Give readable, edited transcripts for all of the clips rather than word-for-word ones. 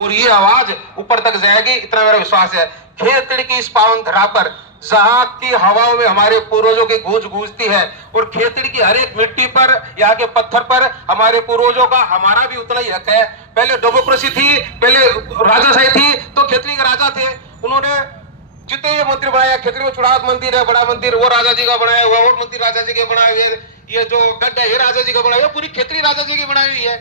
और ये आवाज ऊपर तक जाएगी, इतना मेरा विश्वास है। खेतड़ी की इस पावन धरा पर जहां की हवाओं में हमारे पूर्वजों की गूंज गूंजती है और खेतड़ी की हर एक मिट्टी पर, यहाँ के पत्थर पर हमारे पूर्वजों का, हमारा भी उतना ही हक है। पहले डेमोक्रेसी थी, पहले राजाशाही थी, तो खेतड़ी के राजा थे, उन्होंने जितने ये मंदिर बनाया, खेतड़ी में चुड़ाव मंदिर है, बड़ा मंदिर वो राजा जी का बनाया हुआ, और मंदिर राजा जी के बनाए हुए, ये जो गड्ढा ये राजा जी का बनाया हुआ, पूरी खेतड़ी राजा जी की बनाई हुई है।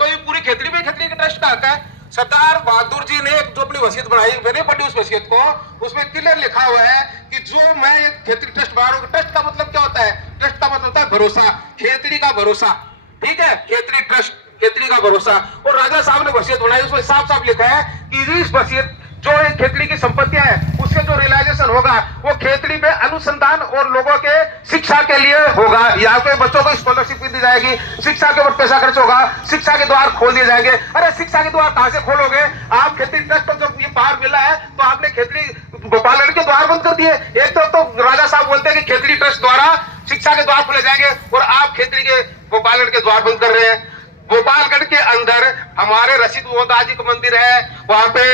तो ये पूरी खेतड़ी में खेतड़ी के ट्रस्ट का हक है। सरदार बहादुर जी ने जो अपनी वसीयत बनाई, मैंने पढ़ी उस वसीयत को, उसमें क्लियर लिखा हुआ है कि जो मैं खेतड़ी ट्रस्ट बना रहा हूं। ट्रस्ट का मतलब क्या होता है? ट्रस्ट का मतलब होता है भरोसा, खेतड़ी का भरोसा, ठीक है, खेतड़ी ट्रस्ट, खेतड़ी का भरोसा। और राजा साहब ने वसीयत बनाई, उसमें साफ साफ लिखा है कि इस वसीयत जो खेतड़ी की संपत्तियां है उसके जो रियलाइजेशन होगा वो खेतड़ी पे अनुसंधान और लोगों के शिक्षा के लिए होगा। यहाँ पे बच्चों को स्कॉलरशिप दी जाएगी, शिक्षा के ऊपर पैसा खर्च होगा, शिक्षा के द्वार खोल दिए जाएंगे। अरे शिक्षा के द्वार कहां से खोलोगे? आप खेतड़ी ट्रस्ट जब ये बाहर मिला है तो आपने खेतड़ी गोपालगढ़ के द्वार बंद कर दिए। एक तो राजा साहब बोलते हैं कि खेतड़ी ट्रस्ट द्वारा शिक्षा के द्वार खोले जाएंगे, और आप खेतड़ी के गोपालगढ़ के द्वार बंद कर रहे हैं। गोपालगढ़ के अंदर हमारे रशीद मोहम्मद जी का मंदिर है, वहां पे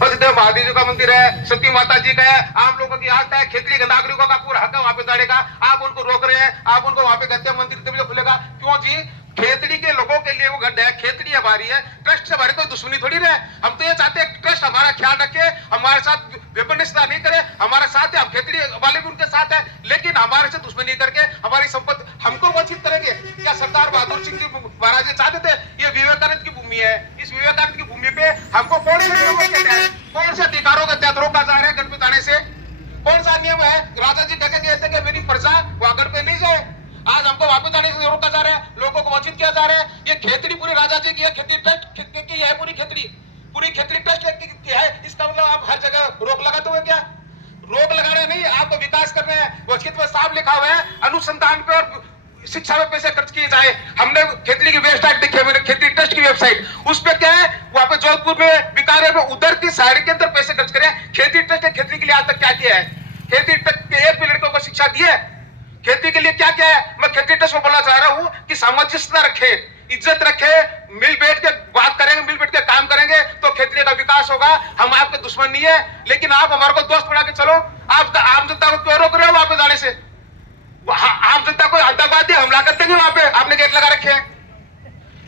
बजदेव बहादुर जी का मंदिर है, सती माता जी का है। आम लोगों की आस्था है, खेतड़ी के नागरिकों का पूरा हक है वहां पे जाने का। आप उनको रोक रहे हैं, आप उनको वहां पे कहते हैं मंदिर तभी खुलेगा। क्यों जी? खेतड़ी के लोगों के लिए वो गड्ढा है, खेतड़ी हमारी है, ट्रस्ट से हमारी कोई दुश्मनी थोड़ी है। हम तो ये चाहते हैं ट्रस्ट हमारा ख्याल रखे, हमारे साथ विपन्नता नहीं करे, हमारे साथ है, हम खेतड़ी वाले भी उनके साथ है, लेकिन हमारे से दुश्मनी करके हमारी संपत्ति हमको वंचित करेंगे। क्या सरदार बहादुर सिंह जी महाराज जी चाहते थे? ये विवेकानंद की भूमि है, इस विवेकानंद की भूमि पे हमको कौन से अधिकारों का तहत रोका जा रहा है? गढ़ पे जाने से कौन सा नियम है? राजा जी कह के गए थे कि मेरी प्रजा वहां गढ़ पे नहीं जाए, आज हमको वापस आने से रोका जा रहा है, लोगों को वंचित किया जा रहा है। ये खेतड़ी पूरी राजा जी की है, खेतड़ी ट्रस्ट की है, पूरी खेतड़ी ट्रस्ट की है। इसका मतलब आप हर जगह रोक लगाते हुए क्या? रोक लगाने नहीं, आपको विकास करना है। वसीयत में साफ लिखा हुआ है अनुसंधान पे और शिक्षा में पैसे खर्च किए जाए। हमने खेतड़ी की वेबसाइट देखी है, मैंने खेतड़ी ट्रस्ट की वेबसाइट, उस पे क्या है, वहां पे जोधपुर में, बीकानेर में, उधर की साइड के अंदर पैसे खर्च करें। खेती ट्रस्ट ने खेतड़ी के लिए आज तक क्या किया है? खेती ट्रस्ट के एक भी लड़कों को शिक्षा दी है? खेती के लिए क्या क्या है? मैं खेती ट्रस्ट में बोलना चाह रहा हूं कि सामंजस्य रखे, इज्जत रखे, मिल बैठ के बात करेंगे, मिल बैठ के काम करेंगे तो खेती का विकास होगा। हम आपके दुश्मन नहीं है, लेकिन आप हमारे को दोस्त बना के चलो। आप आम जनता को क्यों रोक रहे हो वहां पे जाने से? आम जनता को आतंकवादी हमला कर देंगे वहां पे। आपने गेट लगा रखे हैं,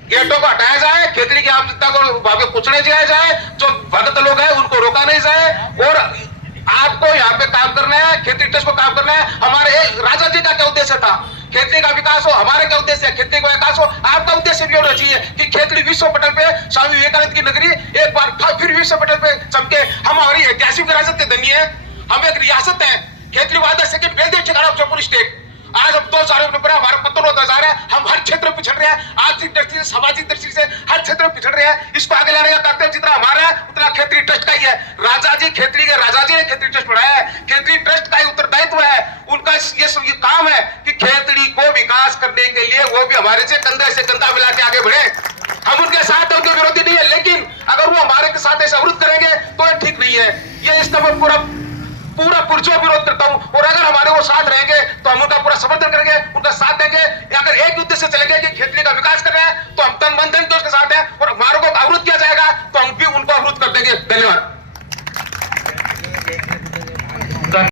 गेटों को हटाया जाए, खेतड़ी की आम जनता को वहां पे कुछ नहीं दिया जाए, जो भगत लोग हैं उनको रोका नहीं जाए, और आपको यहाँ पे काम करना है, खेती ट्रस्ट को काम करना है। हमारे राजा जी का क्या उद्देश्य था? खेतड़ी का विकास हो। हमारे क्या उद्देश्य है? खेतड़ी का विकास हो। आपका उद्देश्य भी होना चाहिए कि खेतड़ी विश्व पटल पे, स्वामी विवेकानंद की नगरी एक बार फिर विश्व पटल पे चमके। हम हमारी ऐतिहासिक विरासत के धनी है, हम एक रियासत है। खेतड़ी वादा सेकंड वेल्थ ठिकाना जयपुर स्टेट। आज हम 2 पर हमारा पतन होता जा रहा है, हम हर क्षेत्र में पिछड़ रहे हैं, आर्थिक दृष्टि से, सामाजिक दृष्टि से हर क्षेत्र में पिछड़ रहे हैं। इसको आगे लाने का कर्तव्य जितना हमारा है उतना खेतड़ी ट्रस्ट का ही है। राजा जी खेतड़ी के राजा जी ने खेतड़ी ट्रस्ट बनाया है, खेतड़ी ट्रस्ट का ही उत्तरदायित्व है, उनका ये काम है कि खेतड़ी को विकास करने के लिए वो भी हमारे से कंधे से कंधा मिला के आगे बढ़े। हम उनके साथ उनके विरोधी नहीं है, लेकिन अगर वो हमारे के साथ ऐसा विरोध करेंगे तो ये ठीक नहीं है। ये इसका मैं पूरा पुरजोर विरोध करता हूं। और अगर हमारे वो साथ रहेंगे तो हम उनका पूरा समर्थन करेंगे, उनका साथ देंगे। अगर एक उद्देश्य चलेंगे कि खेतड़ी का विकास करना है तो हम तन मन